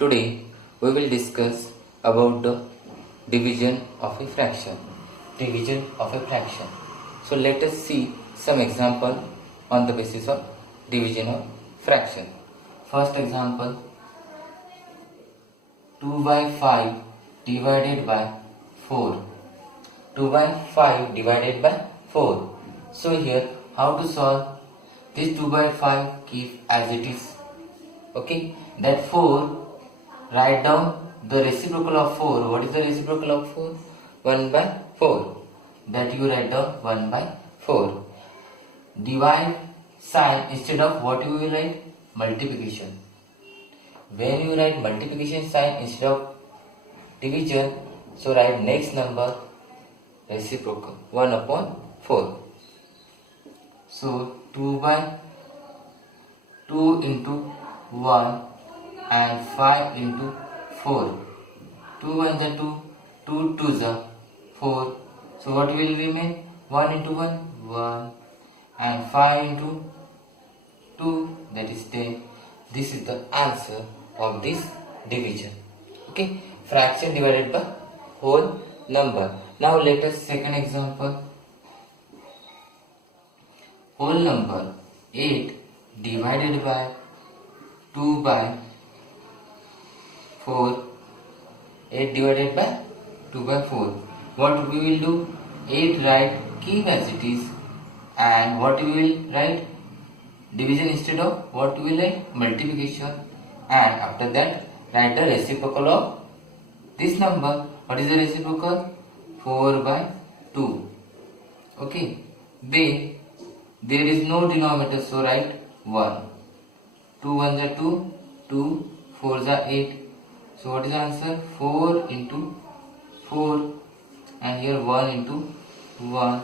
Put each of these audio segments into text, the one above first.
Today we will discuss about the division of a fraction. Division of a fraction. So let us see some example on the basis of division of fraction. First example, 2 by 5 divided by 4. 2 by 5 divided by 4. So here how to solve this 2 by 5, keep as it is. Okay, that 4, write down the reciprocal of 4. What is the reciprocal of 4? 1 by 4. That you write down 1 by 4. Divide sign, instead of what you will write? Multiplication. When you write multiplication sign instead of division, so write next number reciprocal 1 upon 4. So 2 by 2 into 1 and 5 into 4. 2 1 is 2, 2 2 is 4. So what will remain? 1 into 1, 1, and 5 into 2, that is 10. This is the answer of this division. Okay, fraction divided by whole number. Now let us second example. Whole number 8 divided by 2 by 4. 8 divided by 2 by 4. What we will do? 8 write, keep as it is, and what we will write? Division instead of what we will write? Multiplication. And after that write the reciprocal of this number. What is the reciprocal? 4 by 2. Okay. Then there is no denominator, so write 1. 2 1 is 2, 2 4 is 8. So what is the answer? 4 into 4, and here 1 into 1.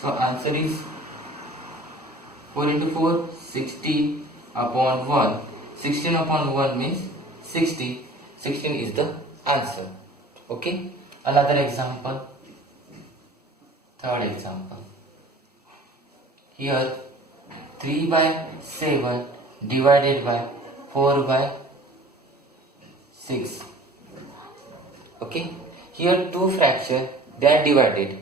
So answer is 4 into 4, 60 upon 1. 16 upon 1 means 60. 16 is the answer. Okay. Another example. Third example. Here 3 by 7 divided by 4 by 6. Okay. Here two fractions, they are divided.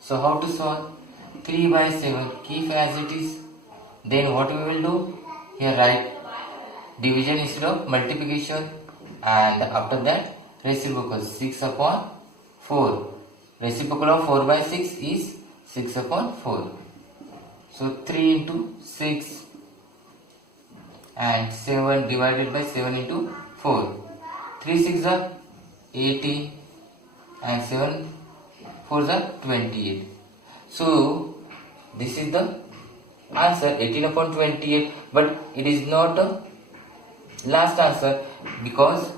So how to solve? 3 by 7, keep as it is. Then what we will do? Here write division instead of multiplication, and after that reciprocal 6 upon 4. Reciprocal of 4 by 6 is 6 upon 4. So 3 into 6 and 7 divided by 7 into 4. 3 6 are 18 and 7 4 are 28. So this is the answer, 18 upon 28, but it is not a last answer, because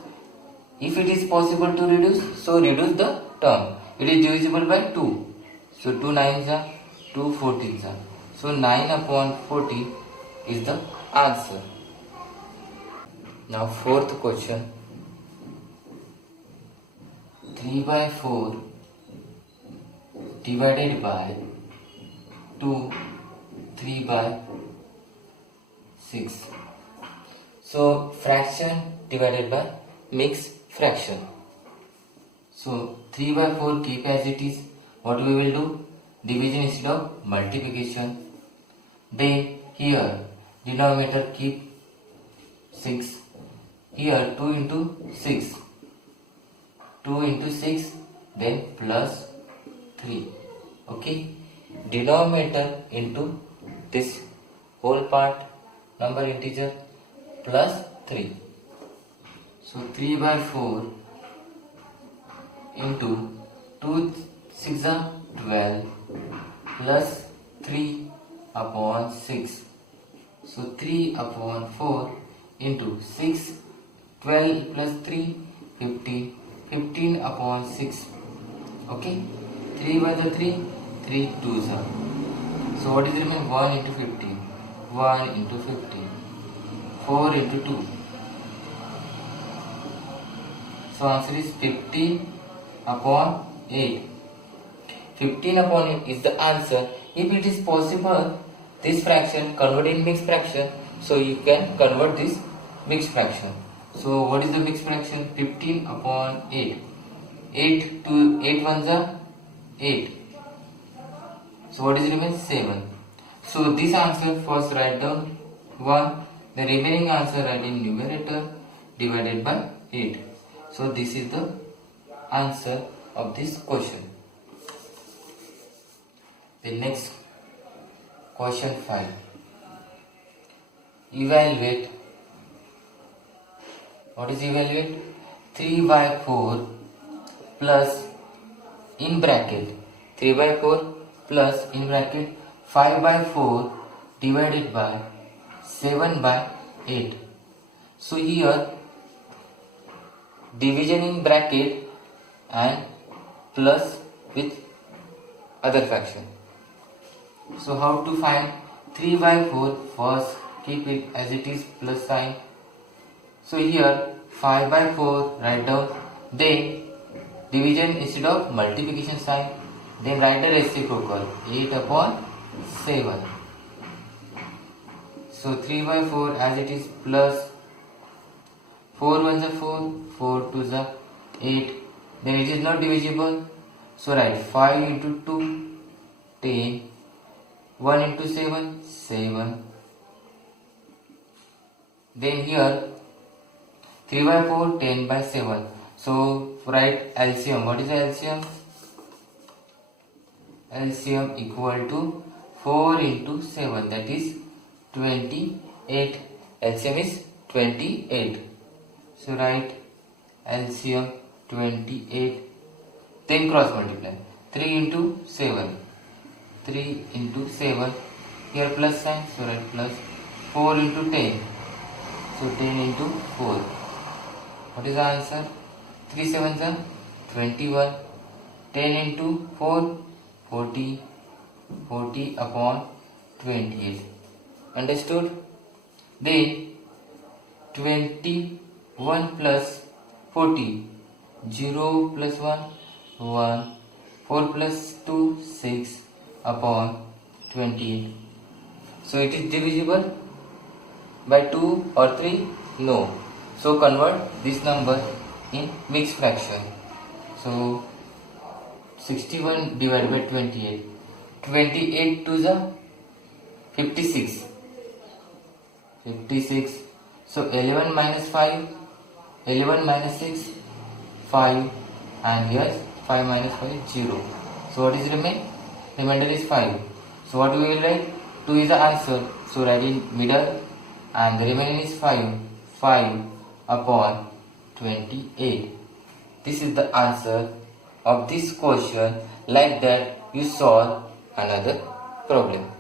if it is possible to reduce, so reduce the term. It is divisible by 2. So 2 9s are 2 14s are. So 9 upon 14 is the answer. Now fourth question. 3 by 4 divided by 2, 3 by 6. So fraction divided by mixed fraction. So 3 by 4 keep as it is. What we will do? Division instead of multiplication. Then here denominator keep 6. Here 2 into 6. 2 into 6, then plus 3. Okay. Denominator into this whole part, number integer, plus 3. So 3 by 4 into 2 6 are 12 plus 3 upon 6. So 3 upon 4 into 6, 12 plus 3, 15. 15 upon 6. Okay. 3 by the 3, 3 2s are. So what is the remain? 1 into 15. 1 into 15. 4 into 2. So answer is 15 upon 8. 15 upon 8 is the answer. If it is possible, this fraction convert in mixed fraction, so you can convert this mixed fraction. So what is the mixed fraction? 15 upon 8. 8 ones are 8. So what is remain? 7. So this answer first write down 1. The remaining answer write in numerator divided by 8. So this is the answer of this question. The next question 5. Evaluate. What is evaluate? 3 by 4 plus in bracket 3 by 4 plus in bracket 5 by 4 divided by 7 by 8. So here division in bracket and plus with other fraction. So how to find 3 by 4? First keep it as it is plus sign. So here 5 by 4 write down, then division instead of multiplication sign, then write the reciprocal 8 upon 7. So 3 by 4 as it is plus 4 ones are 4, 4 twos are 8, then it is not divisible. So write 5 into 2, 10, 1 into 7, 7. Then here 3 by 4, 10 by 7. So write LCM. What is the LCM? LCM equal to 4 into 7, that is 28. LCM is 28. So write LCM 28. Then cross multiply. 3 into 7. 3 into 7. Here plus sign, so write plus. 4 into 10. So 10 into 4. What is the answer? 3 sevens are 21. 10 into 4, 40. 40 upon 28. Understood? Then 21 plus 40. 0 plus 1, 1. 4 plus 2, 6 upon 28. So it is divisible by 2 or 3? No. So convert this number in mixed fraction. So 61 divided by 28. 28 to the 56. 56. So 11 minus 5. 11 minus 6. 5. And here 5 minus 5 0. So what is remain? Remainder is 5. So what we will write? 2 is the answer. So write in middle. And the remaining is 5. 5 upon 28. This is the answer of this question. Like that you solve another problem.